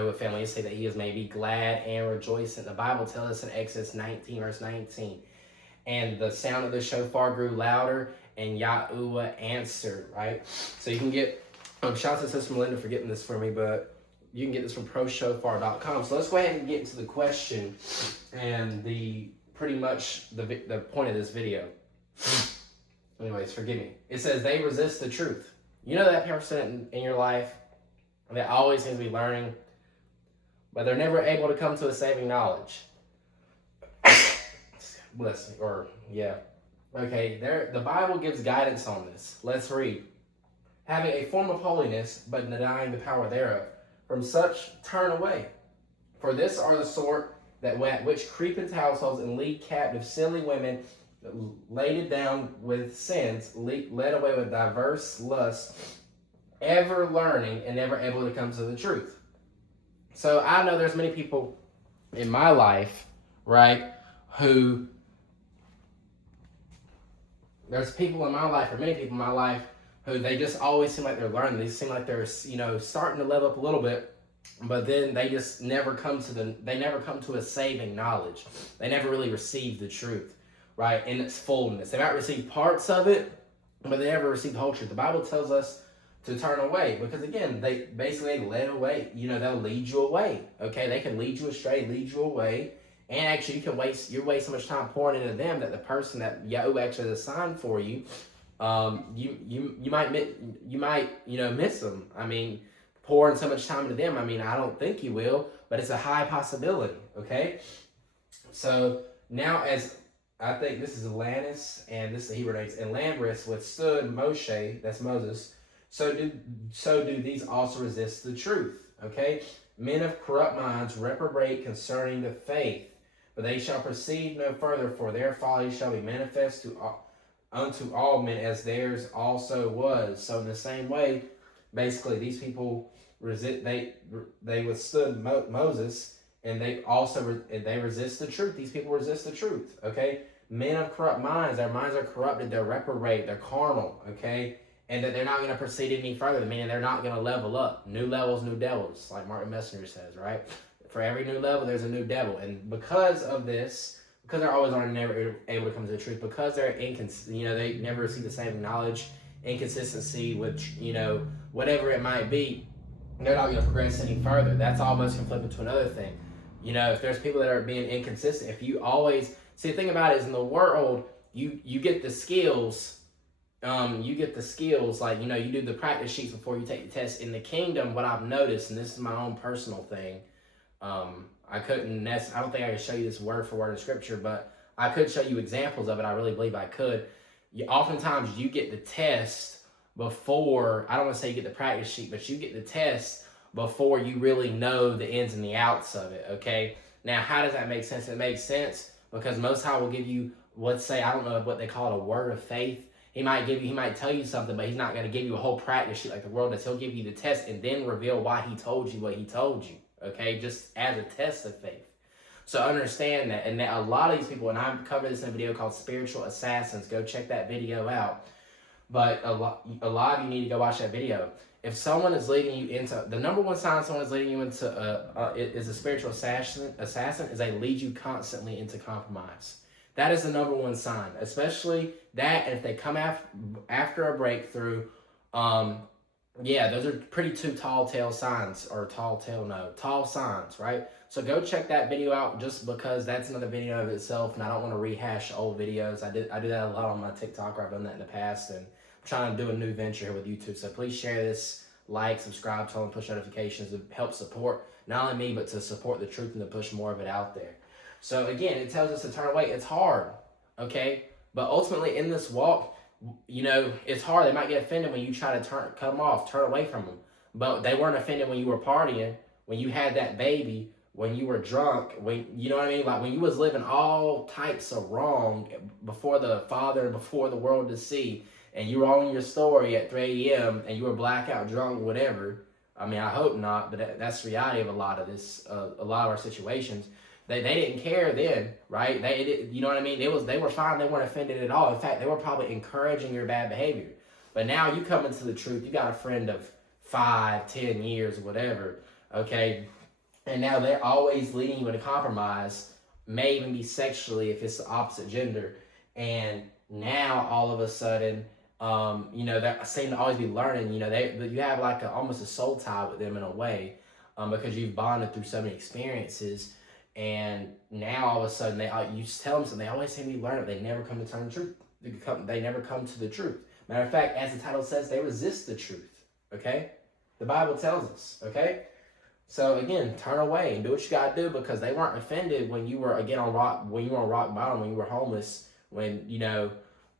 go with family, say that he is maybe glad and rejoicing. The Bible tells us in Exodus 19, verse 19, and the sound of the shofar grew louder, and Yahuwah answered, right? So you can get, shout out to Sister Melinda for getting this for me, but you can get this from proshofar.com. So let's go ahead and get into the question and pretty much the point of this video. Anyways, forgive me. It says they resist the truth. You know that person in your life that always seems to be learning, but they're never able to come to a saving knowledge. Bless me, or yeah. Okay, the Bible gives guidance on this. Let's read. Having a form of holiness, but denying the power thereof. From such turn away. For this are the sort that which creep into households and lead captive silly women, laden down with sins, led away with diverse lusts, ever learning and never able to come to the truth. So I know there's many people in my life, right, there's people in my life, or many people in my life, who they just always seem like they're learning. They seem like they're, starting to level up a little bit, but then they just never come to a saving knowledge. They never really receive the truth, right, in its fullness. They might receive parts of it, but they never receive the whole truth. The Bible tells us to turn away, because again, they led away. They'll lead you away. Okay, they can lead you astray, lead you away, and actually you waste so much time pouring into them that the person that Yahweh actually assigned for you, you might miss them. I mean, pouring so much time into them. I mean, I don't think you will, but it's a high possibility. Okay, so now as I think this is Alanis, and this is the Hebrew names, and Lambris withstood Moshe, that's Moses. So do these also resist the truth. Okay, men of corrupt minds reprobate concerning the faith, but they shall proceed no further, for their folly shall be manifest unto all men, as theirs also was. So in the same way, basically, these people they withstood Moses, and they also they resist the truth. These people resist the truth. Okay, men of corrupt minds, their minds are corrupted, they're reprobate, they're carnal. Okay, and that they're not going to proceed any further, meaning they're not going to level up. New levels, new devils, like Martin Messenger says, right? For every new level, there's a new devil. And because of this, because they're always never able to come to the truth, because they're they never receive the saving knowledge, inconsistency with, whatever it might be, they're not going to progress any further. That's almost conflicting to another thing. If there's people that are being inconsistent, if you always, see, the thing about it is in the world, you get the skills. You do the practice sheets before you take the test. In the kingdom, what I've noticed, and this is my own personal thing, I don't think I can show you this word for word in scripture, but I could show you examples of it. I really believe I could. Oftentimes you get the test before, I don't want to say you get the practice sheet, but you get the test before you really know the ins and the outs of it, okay? Now, how does that make sense? It makes sense because Most High will give you, let's say, I don't know what they call it, a word of faith. He might tell you something, but he's not going to give you a whole practice sheet like the world does. He'll give you the test and then reveal why he told you what he told you, okay? Just as a test of faith. So understand that, and that a lot of these people, and I've covered this in a video called Spiritual Assassins. Go check that video out. But a lot of you need to go watch that video. If someone is leading you into, the number one sign someone is leading you into is a spiritual assassin is they lead you constantly into compromise. That is the number one sign, especially that, and if they come after a breakthrough, those are pretty two tall signs, right? So go check that video out, just because that's another video of itself, and I don't want to rehash old videos. I do that a lot on my TikTok, or I've done that in the past, and I'm trying to do a new venture here with YouTube. So please share this, like, subscribe, tell them, push notifications to help support not only me, but to support the truth and to push more of it out there. So again, it tells us to turn away. It's hard, okay? But ultimately in this walk, it's hard. They might get offended when you try to cut them off, turn away from them. But they weren't offended when you were partying, when you had that baby, when you were drunk, when, you know what I mean? Like when you was living all types of wrong before the Father and before the world to see, and you were on your story at 3 a.m. and you were blackout drunk, whatever. I mean, I hope not, but that's the reality of a lot of our situations. They didn't care then, right? You know what I mean? They were fine. They weren't offended at all. In fact, they were probably encouraging your bad behavior. But now you come into the truth. You got a friend of 5, 10 years, whatever. Okay, And now they're always leading you into compromise, may even be sexually if it's the opposite gender. And now all of a sudden, they seem to always be learning. You have like almost a soul tie with them in a way, because you've bonded through so many experiences. And now all of a sudden, you just tell them something. They always seem to be learning, but they never come to terms with truth. They never come to the truth. Matter of fact, as the title says, they resist the truth. Okay, the Bible tells us. Okay. So again, turn away and do what you gotta do, because they weren't offended when you were on rock bottom, when you were homeless, when you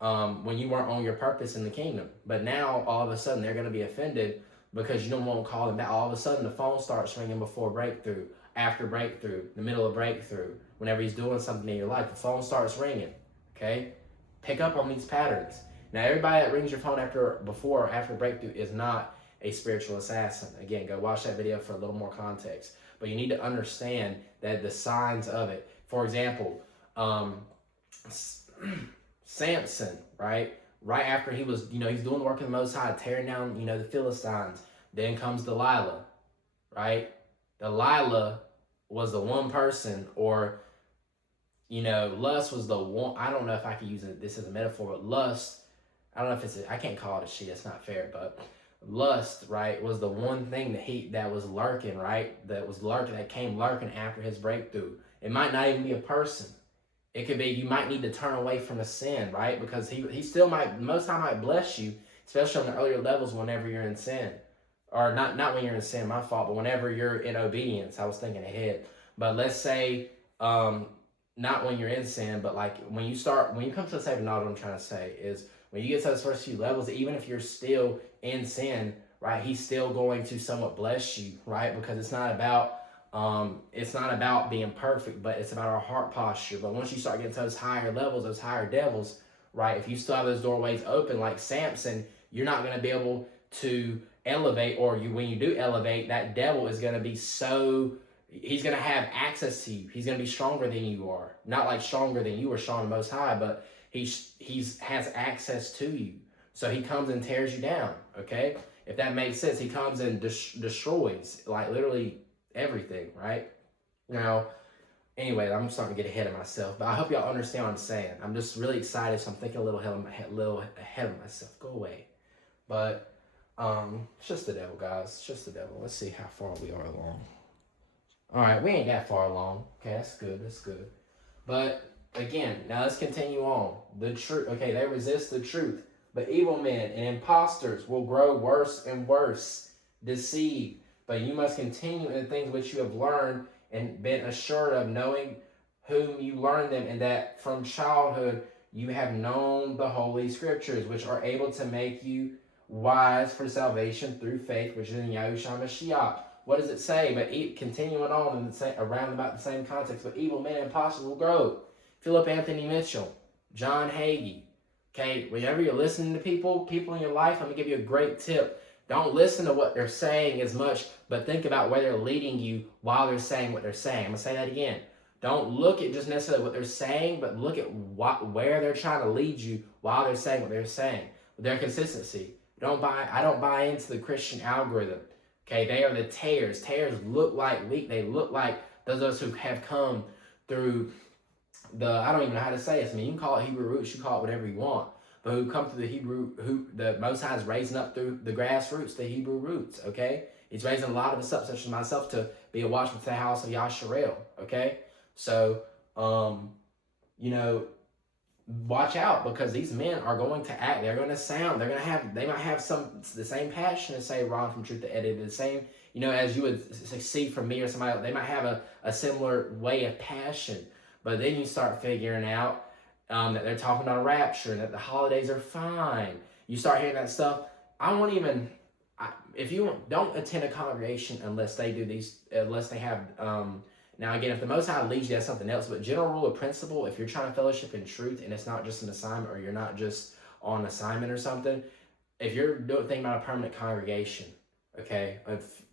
weren't on your purpose in the kingdom. But now all of a sudden they're gonna be offended because you don't want to call them back. All of a sudden the phone starts ringing before breakthrough, after breakthrough, the middle of breakthrough. Whenever he's doing something in your life, the phone starts ringing. Okay, pick up on these patterns. Now everybody that rings your phone before or after breakthrough is not a spiritual assassin. Again, go watch that video for a little more context. But you need to understand that the signs of it. For example, Samson, right? Right after he was, he's doing the work of the Most High, tearing down, the Philistines. Then comes Delilah, right? Delilah was the one person, or, lust was the one. I don't know if I could use this as a metaphor, but lust, I don't know if I can't call it a she, that's not fair, but lust, right, was the one thing that was lurking, right? That came lurking after his breakthrough. It might not even be a person. It could be you might need to turn away from the sin, right? Because he still might, most time might bless you, especially on the earlier levels whenever you're in sin. Or not when you're in sin, my fault, but whenever you're in obedience. I was thinking ahead. But let's say, not when you're in sin, but like when you come to the saving knowledge, what I'm trying to say is, when you get to those first few levels, even if you're still in sin, right, he's still going to somewhat bless you, right? Because it's not about being perfect, but it's about our heart posture. But once you start getting to those higher levels, those higher devils, right, if you still have those doorways open like Samson, you're not going to be able to elevate, or when you do elevate, that devil is going to be he's going to have access to you. He's going to be stronger than you are. Not like stronger than you or strong the Most High, but he has access to you. So he comes and tears you down, okay? If that makes sense, he comes and destroys, like literally everything, right? Now, anyway, I'm starting to get ahead of myself, but I hope y'all understand what I'm saying. I'm just really excited, so I'm thinking a little ahead of myself. Go away. But it's just the devil, guys. It's just the devil. Let's see how far we are along. All right, we ain't that far along. Okay, that's good. But again, now let's continue on. The truth. Okay, they resist the truth, but evil men and impostors will grow worse and worse, deceived. But you must continue in the things which you have learned and been assured of, knowing whom you learned them, and that from childhood you have known the Holy Scriptures, which are able to make you wise for salvation through faith, which is in Yahushua Mashiach. What does it say? But continuing on in around about the same context, but evil men and impostors will grow. Philip Anthony Mitchell, John Hagee. Okay, whenever you're listening to people in your life, I'm going to give you a great tip. Don't listen to what they're saying as much, but think about where they're leading you while they're saying what they're saying. I'm going to say that again. Don't look at just necessarily what they're saying, but look at where they're trying to lead you while they're saying what they're saying. Their consistency. I don't buy into the Christian algorithm. Okay, they are the tares. Tares look like wheat. They look like those who have come through I don't even know how to say it. I mean, you can call it Hebrew roots, you call it whatever you want. But who come through the Most High is raising up through the grassroots, the Hebrew roots, okay? He's raising a lot of us up, such as myself, to be a watchman to the house of Yasharel, okay? So, watch out, because these men are going to act, they're going to sound, they might have the same passion as, say, Ron from Truth to Edit, the same, as you would see from me or somebody else. They might have a similar way of passion, but then you start figuring out that they're talking about a rapture, and that the holidays are fine. You start hearing that stuff. If you don't attend a congregation unless they have, now again, if the Most High leads you, that's something else, but general rule of principle, if you're trying to fellowship in truth, and it's not just an assignment, or you're not just on assignment or something, if you're thinking about a permanent congregation, okay,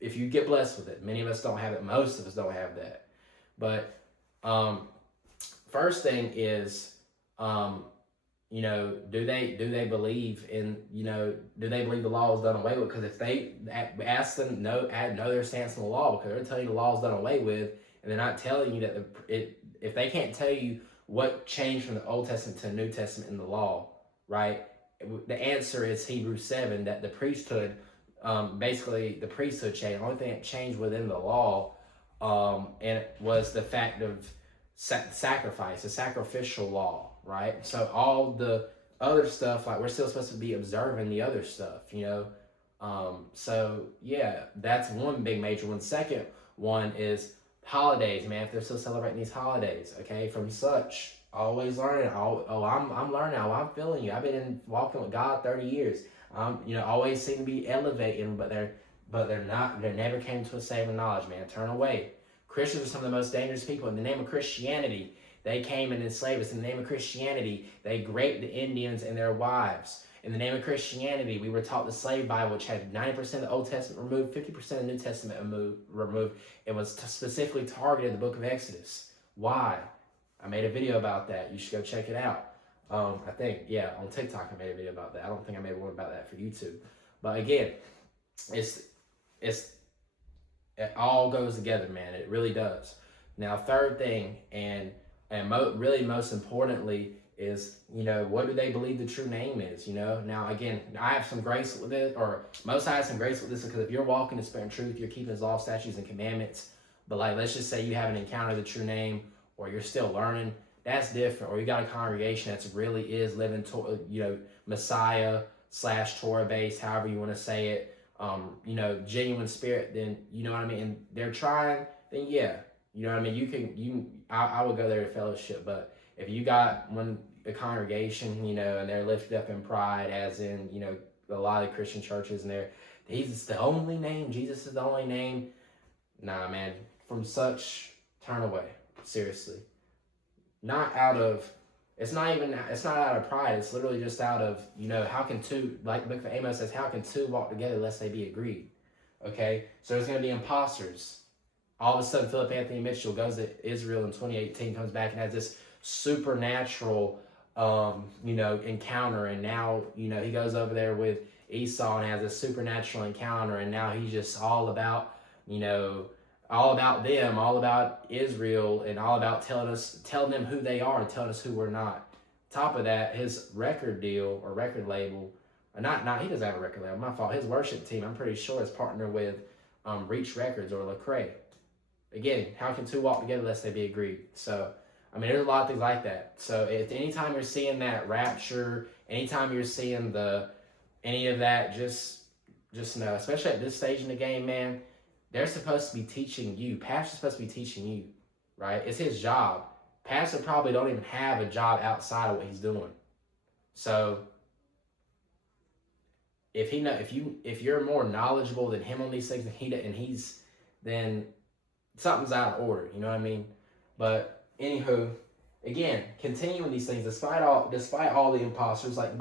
if you get blessed with it, many of us don't have it, most of us don't have that, but first thing is, do they believe in, do they believe the law is done away with? Because if they ask them, know their stance on the law, because they're telling you the law is done away with, and they're not telling you that if they can't tell you what changed from the Old Testament to the New Testament in the law, right? The answer is Hebrews 7, that the priesthood, basically the priesthood changed. The only thing that changed within the law, and it was the fact of sacrifice, the sacrificial law, right? So all the other stuff, like, we're still supposed to be observing the other stuff, so yeah, that's one big major one. Second one is holidays, man. If they're still celebrating these holidays, okay, from such, always learning. I'm learning. I'm feeling you. I've been walking with God 30 years. Always seem to be elevating, but they're not. They never came to a saving knowledge, man. Turn away. Christians are some of the most dangerous people. In the name of Christianity, they came and enslaved us. In the name of Christianity, they raped the Indians and their wives. In the name of Christianity, we were taught the slave Bible, which had 90% of the Old Testament removed, 50% of the New Testament removed. It was specifically targeted the book of Exodus. Why? I made a video about that. You should go check it out. I think, yeah, on TikTok I made a video about that. I don't think I made one about that for YouTube. But again, it all goes together, man. It really does. Now, third thing, and really most importantly, is, what do they believe the true name is? Now, again, I have some grace with it, or most I have some grace with this, because if you're walking in spirit and truth, you're keeping His law, statutes, and commandments. But like, let's just say you haven't encountered the true name, or you're still learning. That's different. Or you got a congregation that's really is living, Messiah / Torah based, however you want to say it. Genuine spirit. Then you know what I mean. And they're trying. Then yeah, you know what I mean. I would go there to fellowship. But if you got a congregation, and they're lifted up in pride, as in, a lot of Christian churches, and He's the only name. Jesus is the only name. Nah, man. From such, turn away. Seriously. It's not out of pride. It's literally just out of, how can two, like the book of Amos says, how can two walk together lest they be agreed? Okay? So there's going to be imposters. All of a sudden, Philip Anthony Mitchell goes to Israel in 2018, comes back and has this supernatural, encounter. And now, he goes over there with Esau and has a supernatural encounter. And now he's just all about, all about them, all about Israel, and all about telling them who they are and telling us who we're not. Top of that, his record deal or record label, he doesn't have a record label, my fault. His worship team, I'm pretty sure, is partnered with Reach Records or Lecrae. Again, how can two walk together lest they be agreed? So, there's a lot of things like that. So, if anytime you're seeing that rapture, anytime you're seeing any of that, just know, especially at this stage in the game, man, they're supposed to be teaching you. Pastor's supposed to be teaching you, right? It's his job. Pastor probably don't even have a job outside of what he's doing. So if you're more knowledgeable than him on these things, then something's out of order. You know what I mean? But anywho, again, continuing these things despite all the imposters, like the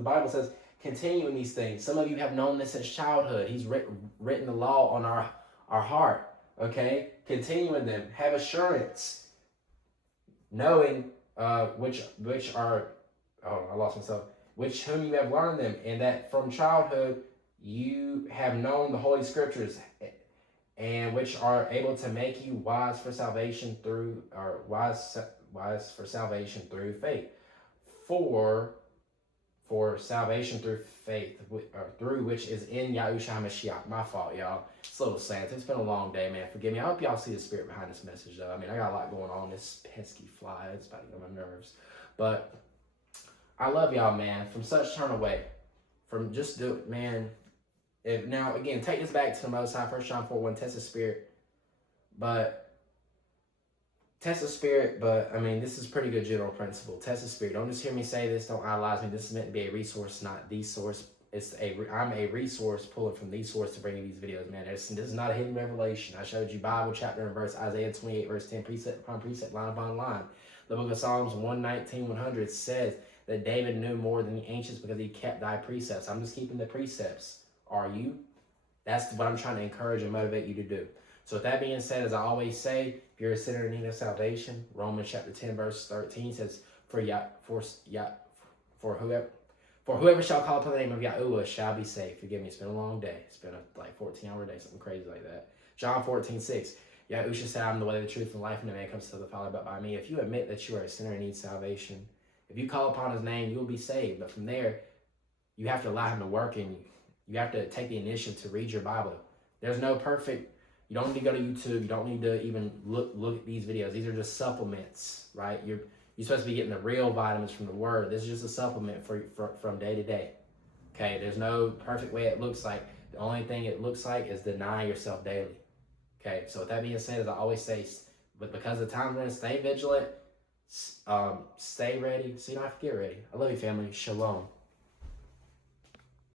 Bible says. Continue in these things. Some of you have known this since childhood. He's written the law on our heart. Okay? Continue in them. Have assurance. Knowing which are, I lost myself. Whom you have learned them. And that from childhood you have known the Holy Scriptures, and which are able to make you wise for salvation through faith. For salvation through faith, through which is in Yahushua HaMashiach. My fault, y'all. It's a little sad. It's been a long day, man. Forgive me. I hope y'all see the spirit behind this message, though. I got a lot going on. This pesky fly, it's about to get on my nerves. But I love y'all, man. From such turn away. From just do it, man. Now, again, take this back to the Most High. 1 John 4:1, test the spirit. But this is pretty good general principle. Test the spirit. Don't just hear me say this. Don't idolize me. This is meant to be a resource, not the source. I'm a resource pulling from the source to bring you these videos, man. This is not a hidden revelation. I showed you Bible chapter and verse, Isaiah 28, verse 10, precept upon precept, line upon line. The book of Psalms 119, 100 says that David knew more than the ancients because he kept thy precepts. I'm just keeping the precepts. Are you? That's what I'm trying to encourage and motivate you to do. So with that being said, as I always say, if you're a sinner in need of salvation, Romans chapter 10, verse 13 says, For whoever shall call upon the name of Yahuwah shall be saved. Forgive me, it's been a long day. It's been a 14-hour day, something crazy like that. John 14:6. Yahushua said, I'm the way, the truth, and life, and no man comes to the Father but by me. If you admit that you are a sinner and need salvation, if you call upon his name, you will be saved. But from there, you have to allow him to work in you. You have to take the initiative to read your Bible. There's no perfect, you don't need to go to YouTube. You don't need to even look at these videos. These are just supplements, right? You're supposed to be getting the real vitamins from the Word. This is just a supplement from day to day. Okay, there's no perfect way it looks like. The only thing it looks like is denying yourself daily. Okay, so with that being said, as I always say, but because of the time we're in, stay vigilant, stay ready, so you don't have to get ready. I love you, family. Shalom.